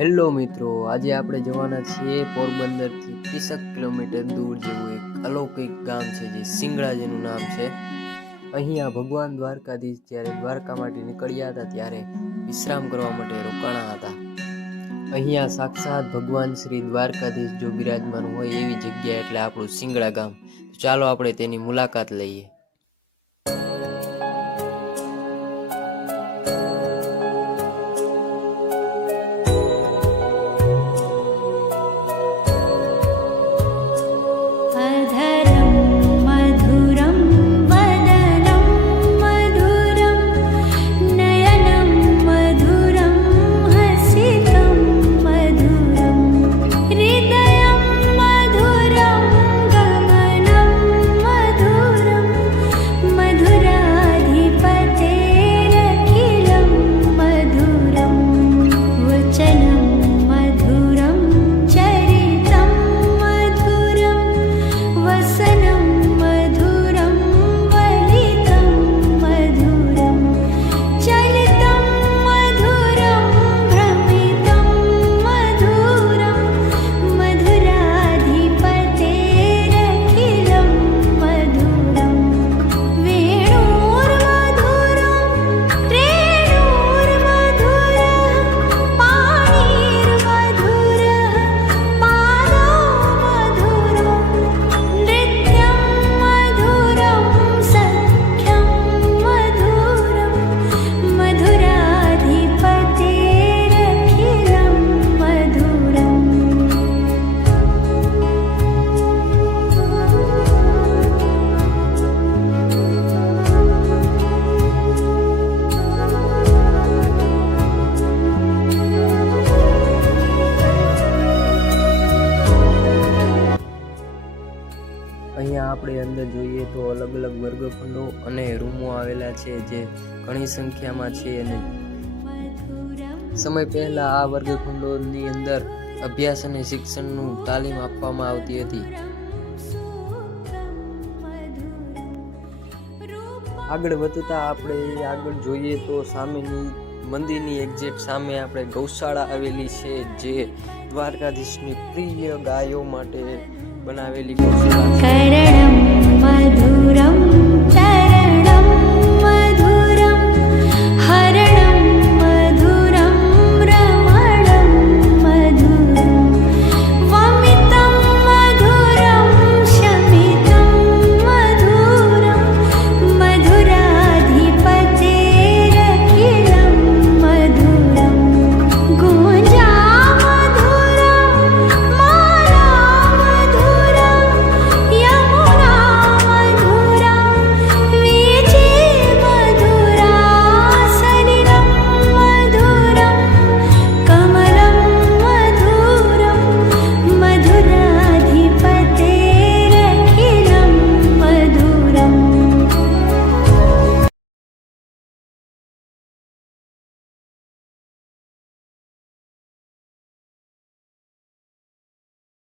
Hello મિત્રો, આજે આપણે જવાના છીએ પોરબંદરથી 30 કિલોમીટર દૂર જેવું એક અલૌકિક ગામ છે જે સિંગડા જેનું નામ છે. અહીંયા ભગવાન દ્વારકાધીશ જ્યારે દ્વારકા માટે નીકળ્યા હતા ત્યારે વિશ્રામ કરવા માટે રોકાણા હતા. અહીંયા સાક્ષાત ભગવાન શ્રી દ્વારકાધીશ જો બિરાજમાન હોય એવી જગ્યા એટલે આપણું સિંગડા ગામ. ચાલો આપણે તેની મુલાકાત લઈએ. અહીંયા આપણે અંદર જોઈએ તો અલગ અલગ વર્ગખંડો અને રૂમો આવેલા છે જે ઘણી સંખ્યામાં છે અને સમય પહેલા આ વર્ગખંડોની અંદર અભ્યાસ અને શિક્ષણનું તાલીમ આપવામાં આવતી હતી. આગળ વધતા આપણે આગળ જોઈએ તો સામેની મંદિરની એક્ઝેક્ટ સામે આપણે ગૌશાળા આવેલી છે જે દ્વારકાધીશની પ્રિય ગાયો માટે બનાવેલી ગૌશાળા છે.